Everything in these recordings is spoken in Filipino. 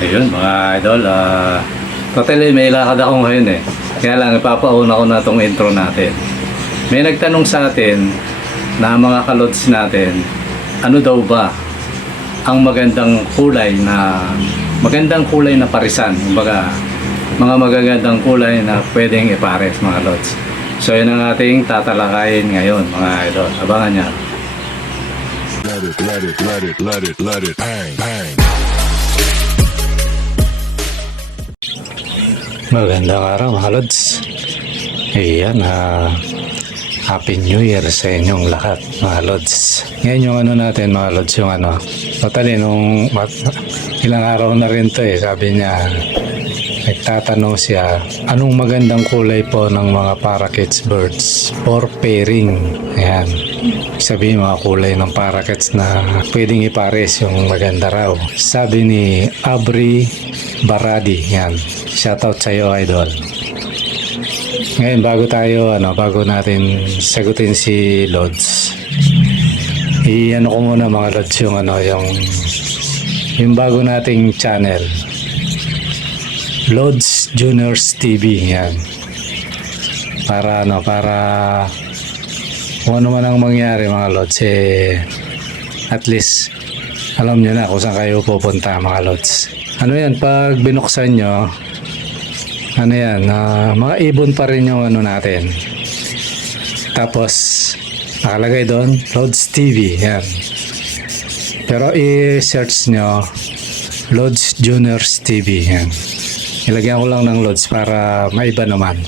Ayun mga idol, ah totally may lakad ako ngayon eh. Kaya lang ipapauna ko na tong intro natin. May nagtanong sa atin na mga kalods natin, ano daw ba ang magandang kulay na magandang kulay na parisan, kumbaga mga magagandang kulay na pwedeng ipares mga lods. So yun ang ating tatalakayin ngayon mga idol. Abangan niya. Let it, let it, let it, let it, let it bang, bang. Magandang araw mga Lods. Ayan, ah, Happy New Year sa inyong lahat mga Lods. Ngayon yung ano natin mga Lods, yung ano, totally nung ilang araw na rin to eh, sabi niya, nagtatanong siya, anong magandang kulay po ng mga parakeets birds for pairing? Ayan. Sabihin mga kulay ng parakeets na pwedeng ipares yung maganda raw. Sabi ni Abri Baradi, yan. Shoutout sa iyo, idol. Ngayon, bago tayo, ano, bago natin sagutin si Lods, i-ano ko muna mga Lods yung, ano, yung, yung bago nating channel. Lods Juniors TV, yan. Para, ano, para kung ano man ang mangyari mga Lods, eh, at least, alam nyo na kung saan kayo pupunta mga Lods. Ano yan, pag binuksan nyo, ano yan, ah, mga ibon pa rin yung ano natin. Tapos, nakalagay doon, Lods TV, yan. Pero i-search nyo, Lods Juniors TV, yan. Ilagyan ko lang ng Lods para maiba naman.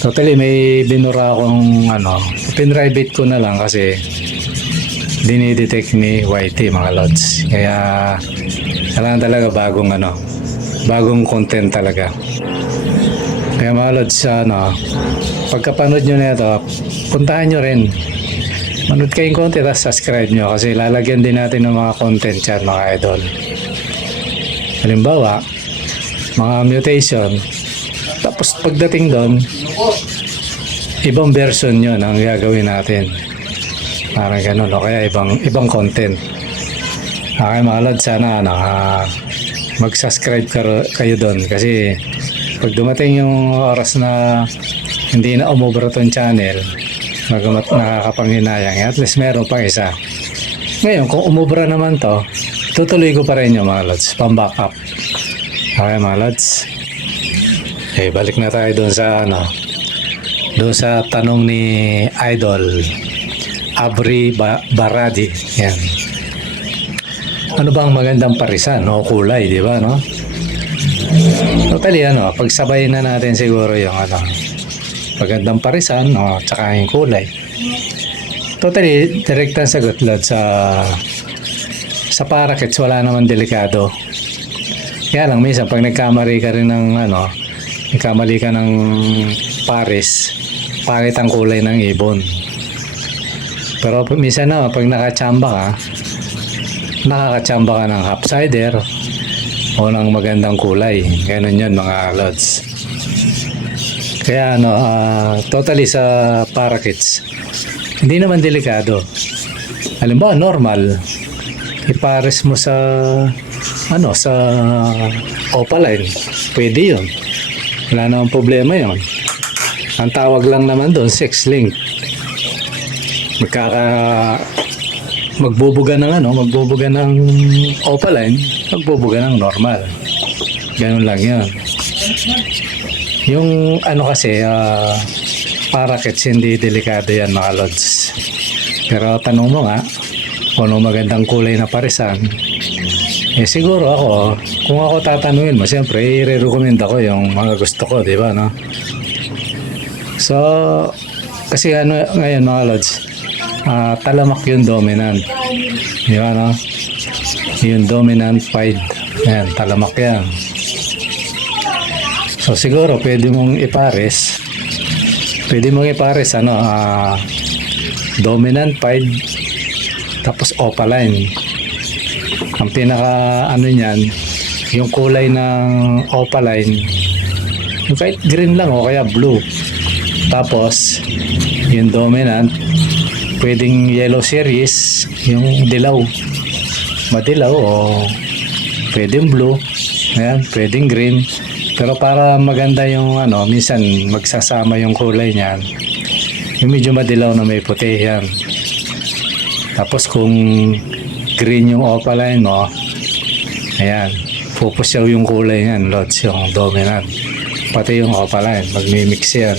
Totally, may binura akong ano, pinrivate ko na lang kasi dinidetect ni YT mga Lods. Kaya, kailangan talaga bagong ano, bagong content talaga. Kaya mga Lods, ano, pagkapanood nyo na ito, puntahan nyo rin. Manood kayong konti, tapos subscribe nyo kasi lalagyan din natin ng mga content yan mga idol. Halimbawa, mga mutation, tapos pagdating doon, ibang version yun ang gagawin natin. Parang ganun, o kaya ibang, ibang content. Okay mga Lods, sana ano, ah, mag-subscribe kayo doon kasi pag dumating yung oras na hindi na umubra tong channel, magamat nakakapanghinayang, at least meron pang isa. Ngayon, kung umubra naman to, tutuloy ko pa rin yung mga Lods, pang-backup. Okay mga Lods. Okay, balik na tayo doon sa ano, doon sa tanong ni Idol Abri Ba- Baradi. Yan. Ano bang magandang parisan o kulay, di ba, no? Totally, ano, pagsabayin na natin siguro yung ano, magandang parisan o tsaka yung kulay. Totally, direktang sagot lad sa sa parakeets, wala naman delikado. Kaya lang, minsan, pag nagkamali ka rin ng, ano, nagkamali ka ng pares, pangit ang kulay ng ibon. Pero minsan na, pag nakachamba ka, nakakachamba ka ng half-sider o ng magandang kulay. Ganun yun mga lods. Kaya ano, ah, totally sa parakeets, hindi naman delikado. Halimbawa, normal, ipares mo sa ano, sa opaline. Pwede yun. Wala namang problema yun. Ang tawag lang naman doon, sex link. Magkaka magbubuga ng ano, magbubuga ng opaline, magbubuga ng normal. Ganun lang 'yan. Yung ano kasi, ah, parakeets, hindi delikado yan mga lods. Pero tanong mo nga, kung magandang kulay na parisan, eh siguro ako, kung ako tatanungin mo, siyempre, i-recommend ako yung mga gusto ko, di ba, no? So, kasi ano ngayon mga lods, ah, talamak yung dominant. Di ba, no? Yung dominant pied. Ayan, talamak yan. So, siguro, pwede mong ipares. Pwede mong ipares, ano, ah, dominant pied, tapos opaline. Ang pinaka, ano niyan, yung kulay ng opaline, yung kahit green lang o kaya blue. Tapos, yung dominant, pwedeng yellow series, yung dilaw. Madilaw o pwedeng blue, ayan, pwedeng green. Pero para maganda yung ano, minsan magsasama yung kulay niyan. Yung medyo madilaw na may puti yan. Tapos kung green yung opaline mo, ayan, pupusyaw yung kulay niyan, lots yung dominant. Pati yung opaline, magmimix yan.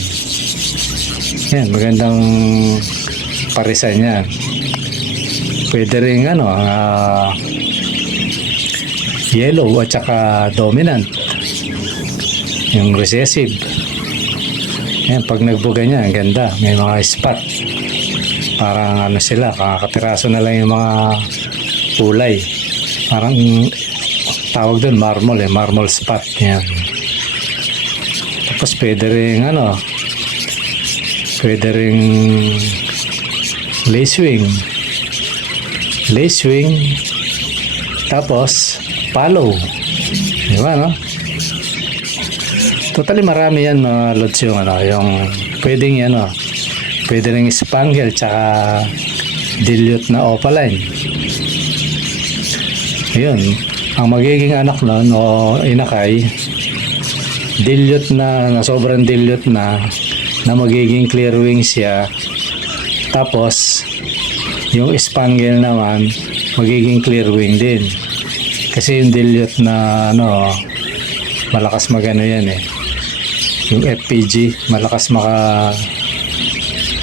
Yan, magandang parisan yan. Pwede rin ano, ah, yellow at saka dominant. Yung recessive. Yan, pag nagbuga niya, ang ganda. May mga spot. Parang ano sila, kakapiraso na lang yung mga kulay. Parang tawag doon, marmol eh, marmol spot. Yan. Tapos pwede rin ano, pwede rin lace wing. Lace wing. Tapos, follow. Di ba, no? Totally marami yan mga lods yung ano, yung pwedeng yan, no? Pwede rin spangle tsaka dilute na opaline. Ayun. Ang magiging anak nun o inakay, dilute na, na sobrang dilute na na magiging clear wings siya. Tapos, yung spangle naman, magiging clear wing din. Kasi yung dilute na ano, malakas magano yan eh. Yung FPG, malakas maka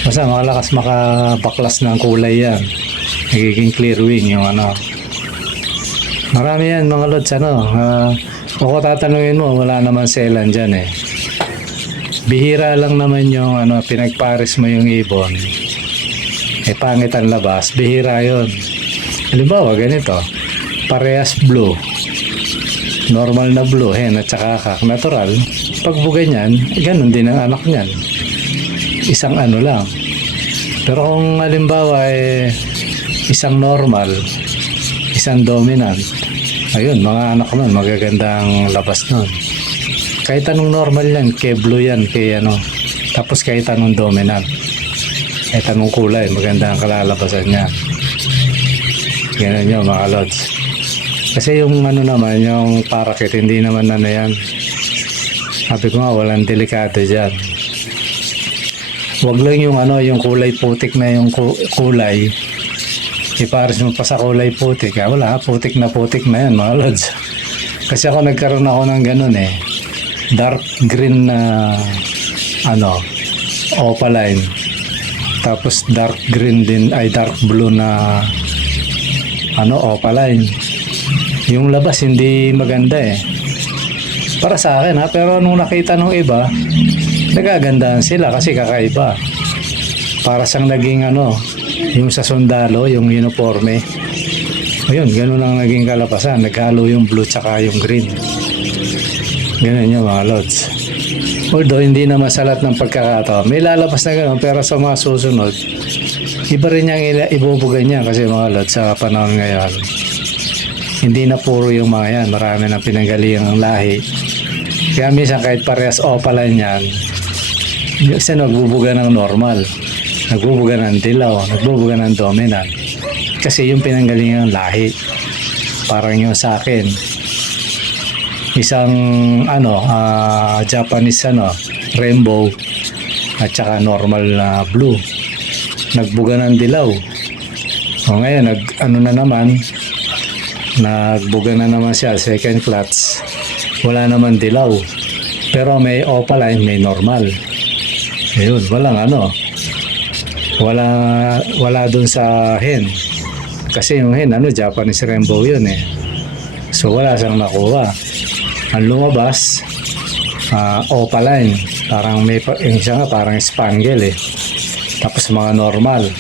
basta malakas makabaklas ng kulay yan. Nagiging clear wing yung ano. Marami yan mga lods ano. ah, kung ko tatanungin mo, wala naman selan dyan eh. Bihira lang naman yung ano, pinagpares mo yung ibon. Eh pangit ang labas, bihira yon. Halimbawa, ganito. Parehas blue. Normal na blue, hen at saka kak. Natural. Pagbuga niyan, ganun din ang anak niyan. Isang ano lang. Pero kung halimbawa eh, isang normal, isang dominant, ayun, mga anak nun, magagandang labas nun. Kahit anong normal yan, kay blue yan, kay ano. Tapos kahit anong dominant. Kahit anong kulay, maganda ang kalalabasan niya. Ganun yun mga lods. Kasi yung ano naman, yung parakit, hindi naman ano yan. Sabi ko nga, walang delikado dyan. Huwag lang yung ano, yung kulay putik na yung ku- kulay. Ipares mo pa sa kulay putik. Ah, wala, putik na putik na yan mga lods. Kasi ako nagkaroon ako ng ganun eh. Dark green na ano, opaline. Tapos dark green din, ay dark blue na ano, opaline. Yung labas hindi maganda eh. Para sa akin ha, pero nung nakita nung iba, nagagandahan sila kasi kakaiba. Para sang naging ano, yung sa sundalo, yung uniforme. Ayun, ganun ang naging kalapasan. Naghalo yung blue tsaka yung green. Ganun yung mga lods. Although hindi naman sa lahat ng pagkakataon. May lalabas na ganun pero sa mga susunod, iba rin niyang ibubugan niya kasi mga lods sa panahon ngayon. Hindi na puro yung mga yan. Marami na pinanggaling ang lahi. Kaya minsan kahit parehas opaline yan, kasi nagbubuga ng normal. Nagbubuga ng dilaw, nagbubuga ng dominant. Kasi yung pinanggalingan ng lahi. Parang yung sa akin. Isang ano, ah, Japanese ano, rainbow at saka normal na blue. Nagbuga ng dilaw. O ngayon, nag, ano na naman, nagbuga na naman siya, second clutch. Wala naman dilaw. Pero may opaline, may normal. Ayun, walang ano. Wala wala doon sa hen. Kasi yung hen, ano, Japanese rainbow yun eh. So wala siyang nakuha. Ang lumabas, ah, opaline. Parang may, yung isa nga parang spangle eh. Tapos mga normal.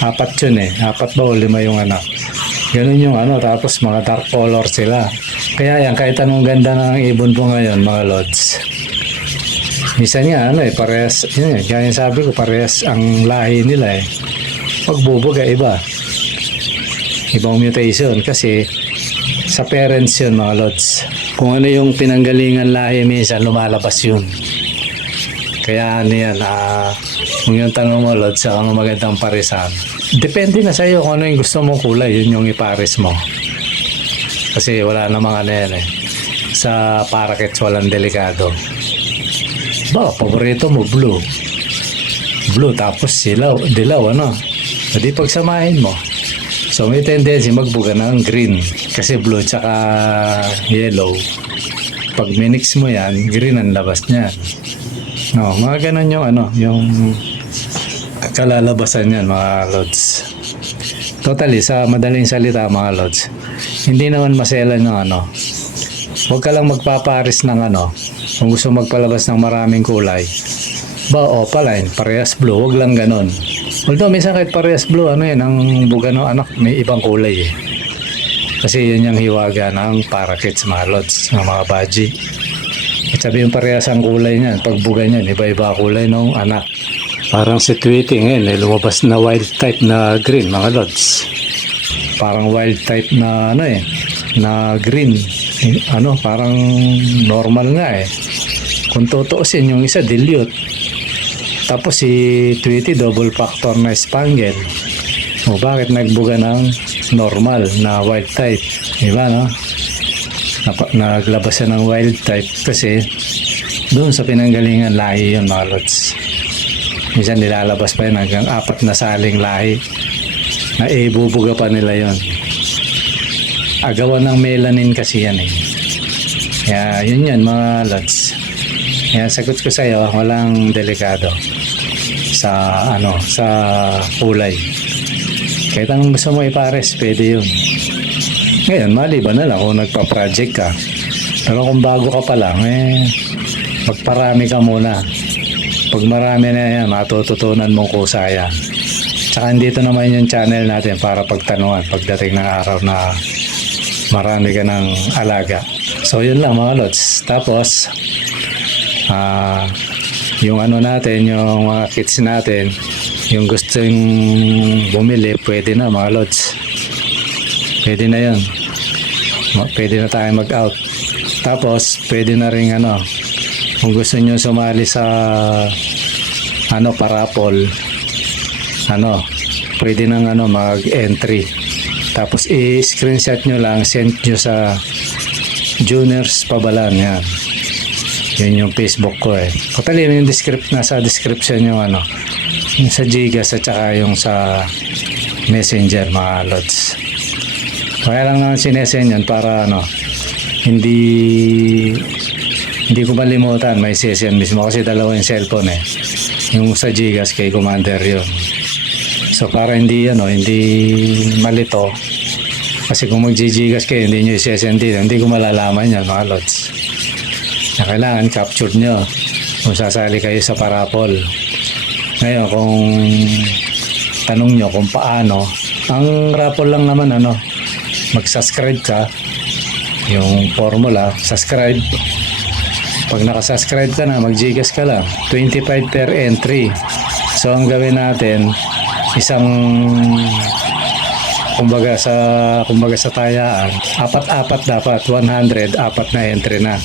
Apat yun eh. Apat ba o lima yung anak. Ganun yung ano. Tapos mga dark color sila. Kaya yan, kahit anong ganda ng ibon po ngayon, mga lods. Minsan nga, ano eh, parehas, yun eh, yung sabi ko, parehas ang lahi nila eh. Pagbubuga, iba. Ibang mutation kasi sa parents yun, mga lods. Kung ano yung pinanggalingan lahi, minsan lumalabas yun. Kaya ano yan, ah, kung yung tanong mo, lods, sa ang magandang parisan. Depende na sa'yo kung ano yung gusto mong kulay, yun yung ipares mo. Kasi wala namang ano yan eh. Sa parakets walang delikado. Ba, paborito mo blue. Blue tapos silaw, dilaw ano. Hindi pagsamahin mo. So may tendency magbuga ng green. Kasi blue tsaka yellow. Pag minix mo yan, green ang labas niyan. No, mga ganun yung ano, yung kalalabasan yan mga lods. Totally, sa madaling salita mga lods, hindi naman maselan yung ano. Huwag ka lang magpaparis ng ano, kung gusto magpalabas ng maraming kulay. Ba, opaline, parehas blue, huwag lang ganon. Although, minsan kahit parehas blue, ano yan, ang buga ng anak, may ibang kulay eh. Kasi yun yung hiwaga ng parakits, mga lods, ng mga baji. At sabi yung parehas ang kulay niyan, pag buga niyan, iba-iba kulay ng anak. Parang si Tweety ngayon, eh, lumabas na wild type na green, mga lods. Parang wild type na ano eh, na green. Eh, Ano, parang normal nga eh. Kung tutuusin, yung isa dilute. Tapos si Tweety, double factor na spangle. O bakit nagbuga ng normal na wild type? Diba no? Napa- naglabas siya ng wild type kasi doon sa pinanggalingan lahi yun mga lods. Minsan nilalabas pa yun hanggang apat na saling lahi na ibubuga pa nila yon. Agawan ng melanin kasi yan eh. Kaya yun yun mga lods. Kaya sagot ko sa'yo, walang delikado sa ano sa kulay. Kahit ang gusto mo ipares, pwede yun. Ngayon, maliban na lang kung nagpa-project ka. Pero kung bago ka pa lang, eh, magparami ka muna. Pag marami na yan, matututunan mong kusa yan. Tsaka dito naman yung channel natin para pagtanungan pagdating ng araw na marami ka ng alaga. So yun lang mga lods. Tapos, ah, yung ano natin, yung mga kits natin, yung gusto yung bumili, pwede na mga lods. Pwede na yun. Pwede na tayo mag-out. Tapos, pwede na rin ano, kung gusto nyo sumali sa ano, parapol, ano, pwede nang ano, mag-entry. Tapos, i-screenshot nyo lang, send nyo sa Juniors Pabalan, yan. Yun yung Facebook ko eh. Totally, yun yung descript, nasa description yung ano, yung sa Gigas at saka yung sa Messenger, mga lods. Kaya lang naman sinesen yun para ano, hindi hindi ko malimutan may session mismo kasi dalawa yung cellphone eh. Yung sa Gigas kay Commander yun. So para hindi ano, hindi malito kasi kung mag-gigas kayo, hindi nyo i-session dito, hindi ko malalaman yan mga lods. Na kailangan capture nyo kung sasali kayo sa parapol. Ngayon, kung tanong nyo kung paano, ang raffle lang naman ano, mag-subscribe ka, yung formula, subscribe. Pag nakasubscribe ka na, mag-gigas ka lang. 25 per entry. So, ang gawin natin, isang kumbaga sa kumbaga sa tayaan apat-apat dapat 100 apat na entry na.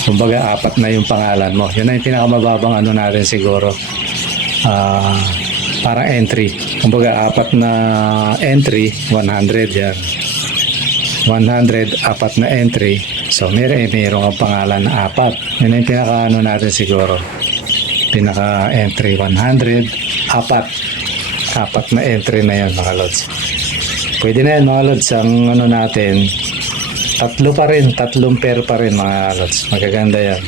Kumbaga apat na yung pangalan mo. Yun na yung pinakamababang ano natin siguro. Ah parang entry. Kumbaga apat na entry 100 yan. 100 apat na entry. So eh, meron ang pangalan na apat. Yun yung pinaka ano natin siguro. Pinaka entry 100 apat apat na entry na yan mga lods Pwede na yan mga lods. Ang ano natin, tatlo pa rin, tatlong pair pa rin mga lods. Magaganda yan.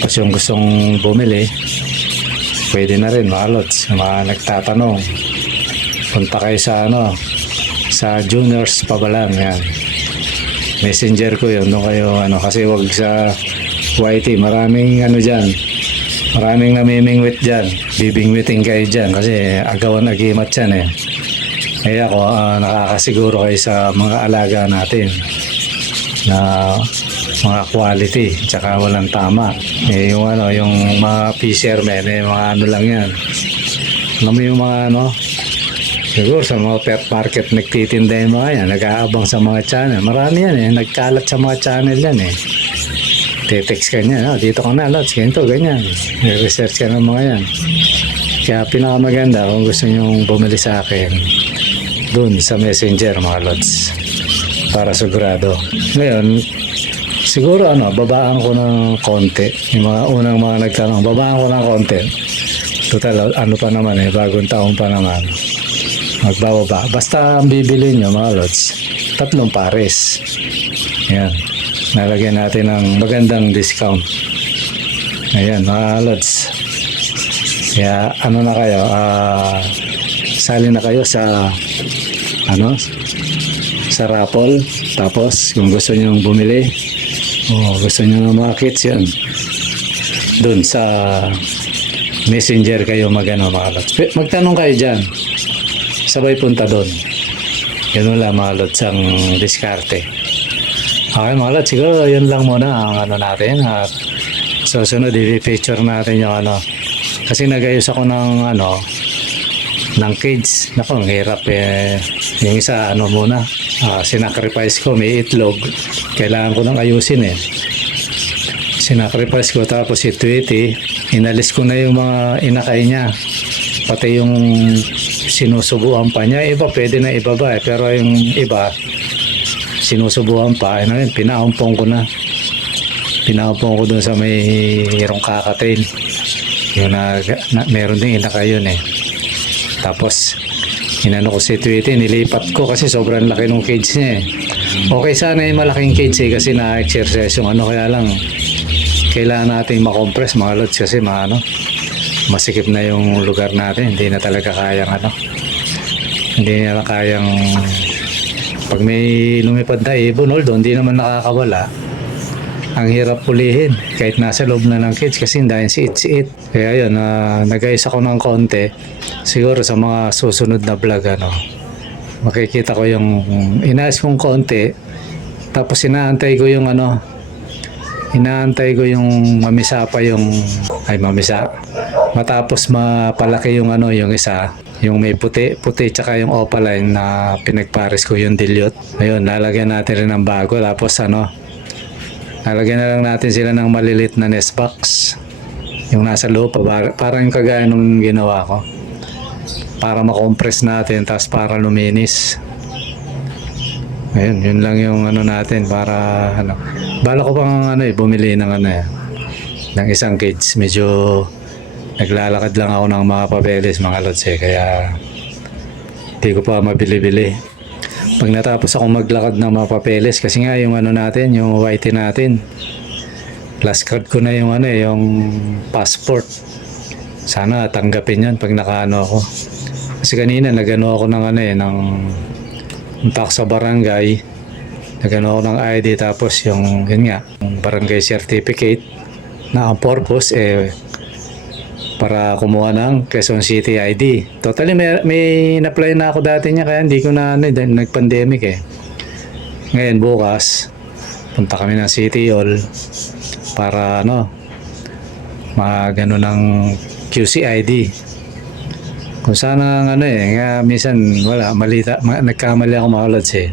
Tapos yung gustong bumili, pwede na rin mga lods. Mga nagtatanong, punta kayo sa ano, sa juniors pabalan yan. Messenger ko yun, doon kayo ano, kasi wag sa YT, maraming ano dyan, maraming namimingwit dyan, bibingwiting kayo dyan, kasi agawan agimat yan eh. Kaya ako, ah, nakakasiguro kayo sa mga alaga natin na mga quality tsaka walang tama. Eh, yung ano, yung mga fishermen, eh, mga ano lang yan. Alam mo yung mga ano, siguro sa mga pet market nagtitinda yung mga yan, nag-aabang sa mga channel. Marami yan eh, nagkalat sa mga channel yan eh. Te-text niya, no? dito ka na, lots, ganito, ganyan. Research ka ng mga yan. Kaya pinakamaganda kung gusto nyong bumili sa akin, dun sa messenger mga lods. para sigurado. Ngayon, siguro ano, babaan ko ng konti. Yung mga unang mga nagtanong, babaan ko ng konti. Total, ano pa naman eh, bagong taon pa naman. Magbababa. Basta ang bibili nyo mga lods, tatlong pares. Yan. Nalagyan natin ng magandang discount. Ayan, mga lods. Kaya ano na kayo, ah, sali na kayo sa ano, sa raffle. Tapos kung gusto niyo bumili, o gusto niyo ng mga kits yan, doon sa messenger kayo magano mga lods. Magtanong kayo dyan. Sabay punta doon. Ganun lang mga lods ang diskarte. Okay mga lods, siguro yun lang muna ang ano natin at susunod i-feature natin yung ano kasi nagayos ako ng ano ng kids. Nako, ang hirap eh. Yung isa, ano muna, ah, sinacrifice ko, may itlog. Kailangan ko nang ayusin eh. Sinacrifice ko tapos si Tweety, inalis ko na yung mga inakay niya. Pati yung sinusubuan pa niya, iba pwede na ibaba eh. Pero yung iba, sinusubuan pa, ano yun, pinaumpong ko na. Pinaumpong ko dun sa may hirong kakatail. Yung na, na meron din inakay yun eh. Tapos, inano ko si Tweety, nilipat ko kasi sobrang laki ng cage niya eh. Okay sana yung malaking cage eh kasi na-exercise yung ano kaya lang kailangan nating makompress mga lods kasi maano masikip na yung lugar natin hindi na talaga kayang ano hindi na kayang pag may lumipad na ibon although hindi naman nakakawala ang hirap pulihin kahit nasa loob na ng kids kasi dahil si it si it kaya yun uh, nagayos ako ng konti. Siguro sa mga susunod na vlog ano makikita ko yung inaas kong konti tapos inaantay ko yung ano inaantay ko yung mamisa pa yung ay mamisa matapos mapalaki yung ano yung isa yung may puti puti tsaka yung opaline na pinagpares ko yung dilute. Ayun lalagyan natin rin ng bago. Tapos ano lalagyan na lang natin sila ng malilit na nest box. Yung nasa loob par- parang yung kagaya nung ginawa ko. Para makompress natin tapos para luminis. Ayun yun lang yung ano natin para ano. Bala ko pang ano eh bumili ng ano eh ng isang cage medyo naglalakad lang ako ng mga papeles mga lods eh kaya hindi ko pa mabili-bili. Pag natapos ako maglakad ng mga papeles kasi nga yung ano natin yung white natin last card ko na yung ano eh yung passport. Sana tanggapin yan pag nakaano ako. Kasi kanina nagano ako ng ano eh ng punta ako sa barangay nagano ako ng ID tapos yung yun nga yung barangay certificate na ang purpose eh para kumuha ng Quezon City ID. Totally may, may na-apply na ako dati niya kaya hindi ko na ano, eh, nag-pandemic eh. Ngayon bukas punta kami ng City Hall para ano magano ng QCID. Kung sana ano eh, nga minsan wala, malita, ma, nagkamali ako mga lods eh.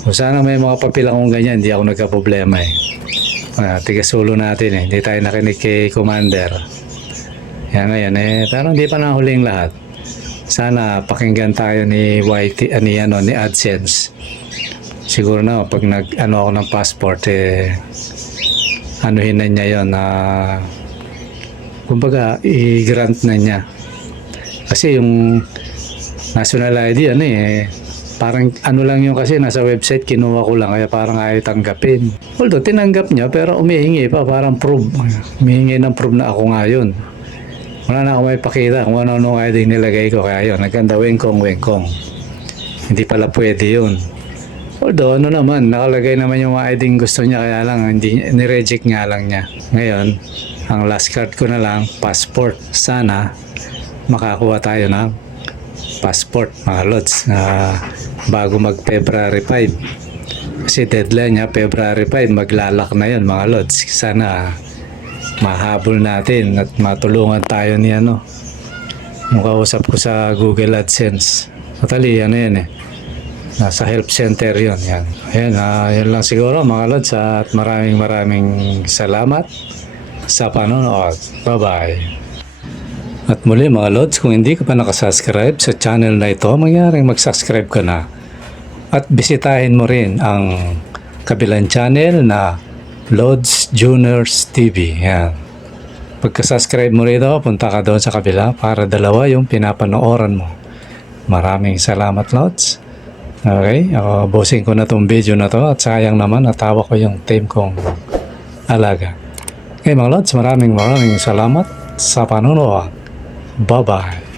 Kung sana may mga papel akong ganyan, hindi ako nagka-problema eh. Ah, tiga-solo natin eh, hindi tayo nakinig kay Commander. Yan ngayon eh, pero hindi pa nahuling lahat. Sana pakinggan tayo ni YT, ah, ni, ano, ni AdSense. Siguro na pag nag ano ako ng passport eh anuhin na niya yon na kumbaga i-grant na niya. Kasi yung national ID ano eh parang ano lang yung kasi nasa website kinuha ko lang kaya parang ayaw tanggapin. Although tinanggap niya pero umihingi pa parang proof. Umihingi ng proof na ako nga yun. Wala na ako may pakita kung ano nung ID nilagay ko kaya yun nagkanda wengkong wengkong. Hindi pala pwede yun. Although ano naman, nakalagay naman yung mga ID gusto niya kaya lang hindi ni-reject nga lang niya. Ngayon, ang last card ko na lang, passport. Sana makakuha tayo ng passport mga lods na bago mag February 5 kasi deadline niya February 5 maglalak na yun mga lods sana mahabol natin at matulungan tayo ni ano yung kausap ko sa Google AdSense. Totally ano yan eh. Nasa help center yun yan. Ayun ah, yun lang siguro mga lods at maraming maraming salamat sa panonood. Bye bye at muli mga Lods, kung hindi ka pa nakasubscribe sa channel na ito, mangyaring mag-subscribe ka na. At bisitahin mo rin ang kabilang channel na Lods Juniors TV. Yan. Pagka-subscribe mo rito, punta ka doon sa kabila para dalawa yung pinapanooran mo. Maraming salamat, Lods. Okay, ako bossing ko na tong video na to at sayang naman natawa ko yung team kong alaga. Okay mga Lods, maraming maraming salamat sa panonood. Bye-bye.